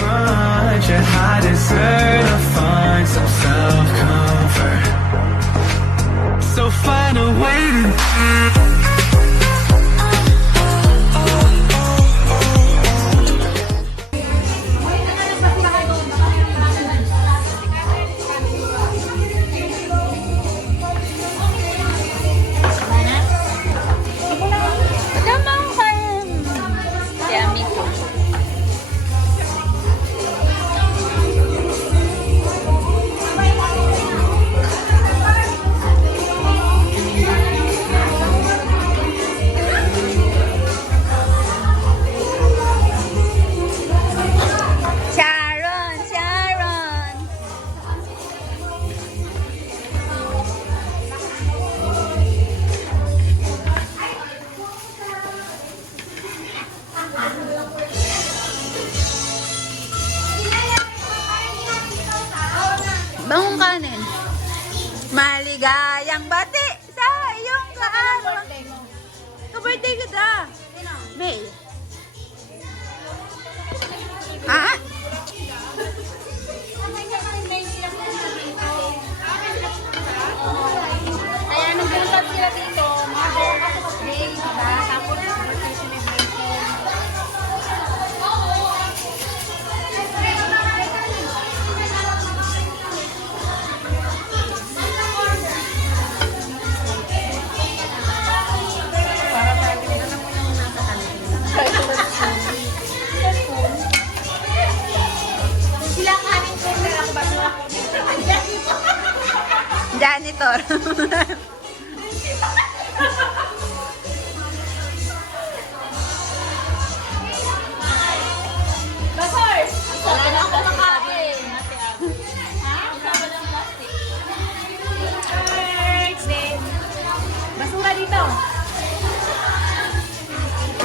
much, and I deserve to find some self-comfort. So find a way to Bangong kanin. Maligayang bati sa iyong kaarawan. Ka-birthday ka da. May. Ha? Kaya nagpunta sila dito, mga birthday, diba? Tapos birthday celebration. Janitor. Basor! Wala na ako makain. Ha? Usama ng plastic. Birthday! Basura dito!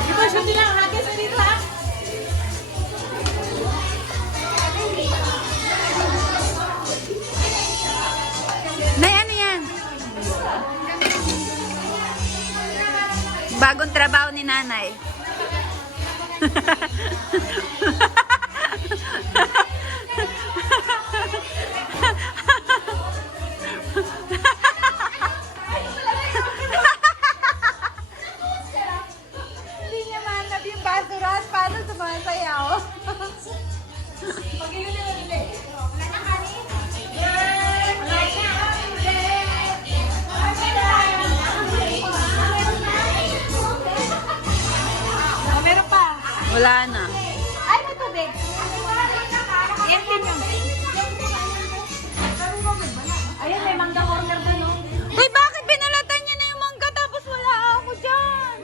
Dito, shoot nila ang hagis na dito, ha? Nay, ano yan? Bagong trabaho ni nanay. Hindi niya manap yung basuras. Paano sumasayaw? Meron pa. Wala na. Ay, may tubig. Yan din yun. Ayun, may mangga corner doon, no? Uy, bakit binalatan niya na yung mangga tapos wala ako dyan?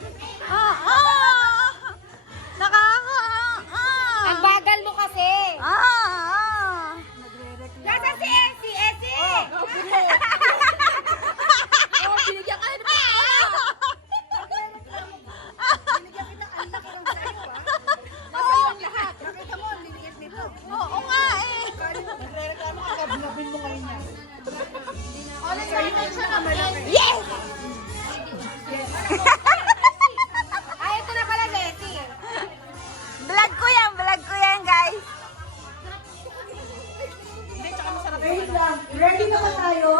Ang bagal mo kasi. Nasa si Essie, Essie! Oh, binigyan ka na pa. Binigyan kita, ang laki ng sayo, ha? Nasa yung lahat. Nakita mo, ang liliit nito. Oo nga eh. Nagre-reklamo ka, gabinabin mo ngayon yan. Yes! Ay, ito na pala, Essie. Vlog ko yan guys. Wait lang. Ready na ba tayo?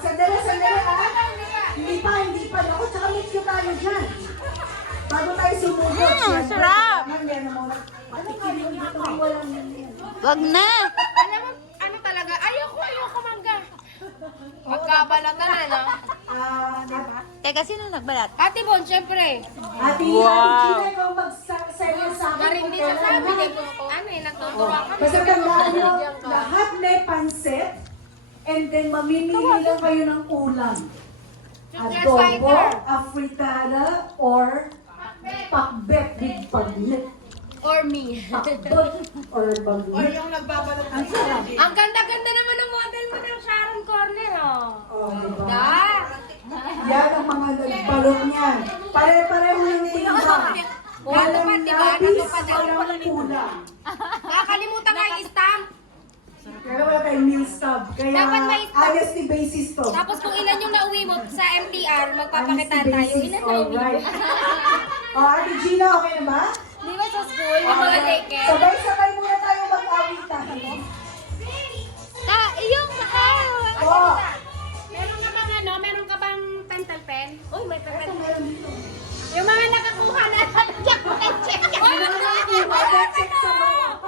Sandali, Hindi pa. Ako, tsaka mix ko tayo dyan. Bago tayo sumugod. Sarap. Patikiling dito. Walang yan. Wag na. Alam mo, ano talaga? Ayoko mangga. Magkabalatan na, no? Diba? Teka, sino nagbalat? Ate Bon, syempre. Ate, Gina, ikaw mag-seryo sa akin. Maring din sa sabi, ano eh, nagtuturo ako. Basta tandaan nyo, lahat may pansit. And then, mamimili lang kayo ng ulam. Adobo, afritada, or pakbet with paglit. Or me. Pakbet or paglit. Ang sarap. Ang ganda-ganda naman ng model mo ng Sharon Corner, oh. Oh, diba? Da! Yan ang mga nagbalot niyan. Pare-pareho yung tinga. Natupad, diba? Natupad. Walang kulang. Nakakalimutan nga yung stamp. Pero wala tayong meal stub. Kaya Dapat may stub. honesty basis to. Tapos kung ilan yung nauwi mo sa MTR, magpapakita tayo. Ilan nauwi mo? Alright. Ate Gina, okay na ba? Di ba sa school, yung mga daycare? Sabay-sabay check sa loob.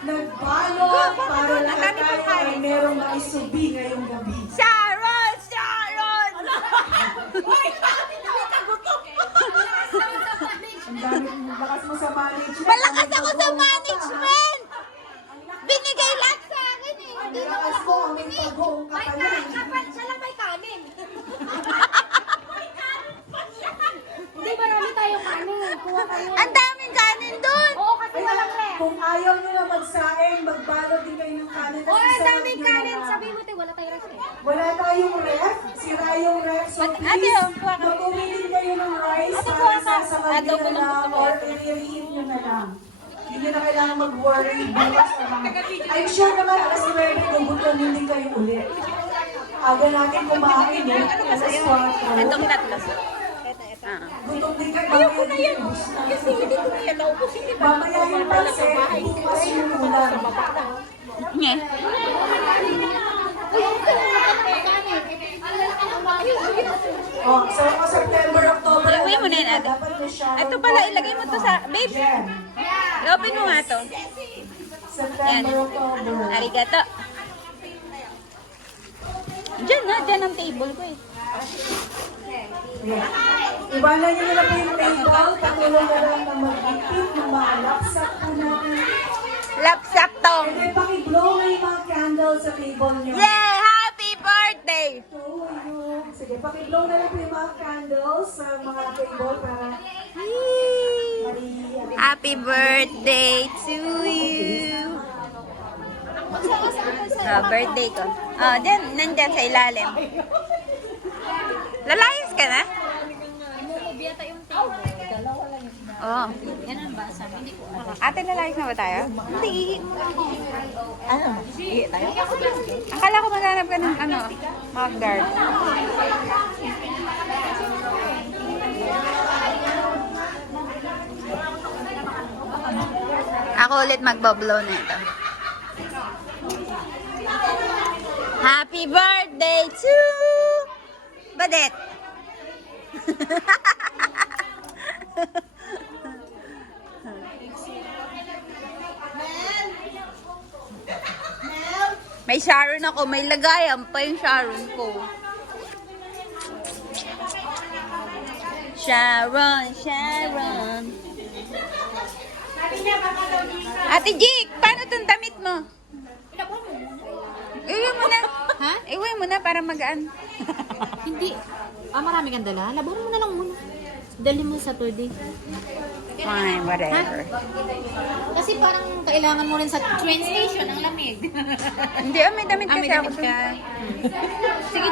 nagbalot para lahat tayo ay merong maisubi ngayong gabi. Sharon! Sharon! Ang dami lakas mo sa management. Malakas ako sa management! Binigay lahat sa akin eh. Ang lakas mo, ang may pag-uong kapalan. Siya lang may kanin. Hindi, marami tayong kanin. Kuha kayo. Ang daming kanin dun! Oo, kasi walang ref. kung ayaw nyo na magsaing, magbalot din kayo ng kanin. Oh, ang Isarap daming nyo kanin. na lang. Sabi mo, te, wala tayong rest eh. Wala tayong ref, sira yung ref. So Ate, please, oh, kuha ka. mag-umitin kayo ng rice Ate, para kuha ka. sasabag Ate, nyo na kuha lang ka. or i-reheat nyo na lang. Hindi nyo na kailangan mag-worry. Bukas na lang. I'm sure naman alas 9 gugutom hindi kayo ulit. Aga natin kumain eh. Alas 4. Itong tatlo. Gutom din kayo. Ayoko na yan. Kasi hindi ko na yan naubos. Hindi ba? Mamaya yung pansit, bukas yung ulam. Nye. Oh, so September, October. Iuwi mo na yun, ate. Dapat may shower. Ito pala, ilagay mo to sa... Babe, Jen. i-open mo nga to. September, October. Arigato. Diyan na, dyan ang table ko eh. Yeah. Iwanan nyo na po yung table. Patulong na lang na mag-ipit ng mga lapsak po natin. Lapsak tong. And then pakiblow na yung mga candles sa table nyo. Yay! Happy birthday! To you. Sige, pakiblow na lang po yung mga candles sa mga table para Happy birthday to you. Birthday ko. Dyan, nandyan sa ilalim. Lalayas ka na? Biyata yung table. Dalawa lang yung Oo. yan ang basa. Hindi ko alam. Ate, lalayas na ba tayo? Hindi. Ano? Sige tayo. Akala ko maghanap ka ng ano, mugdart. Ako ulit magbablow na ito. Happy birthday to Badet! May Sharon ako, may lagayan pa yung Sharon ko. Sharon, Sharon. Ate Jik, paano itong damit mo? Iwi mo na. Ha? Iwi mo na para magaan. Hindi. Marami kang dala. Labanan mo na lang muna. Dali mo sa today. Fine, whatever. Kasi parang kailangan mo rin sa train station ang lamig. Hindi, may damit kasi may ako. damit ka. Sige,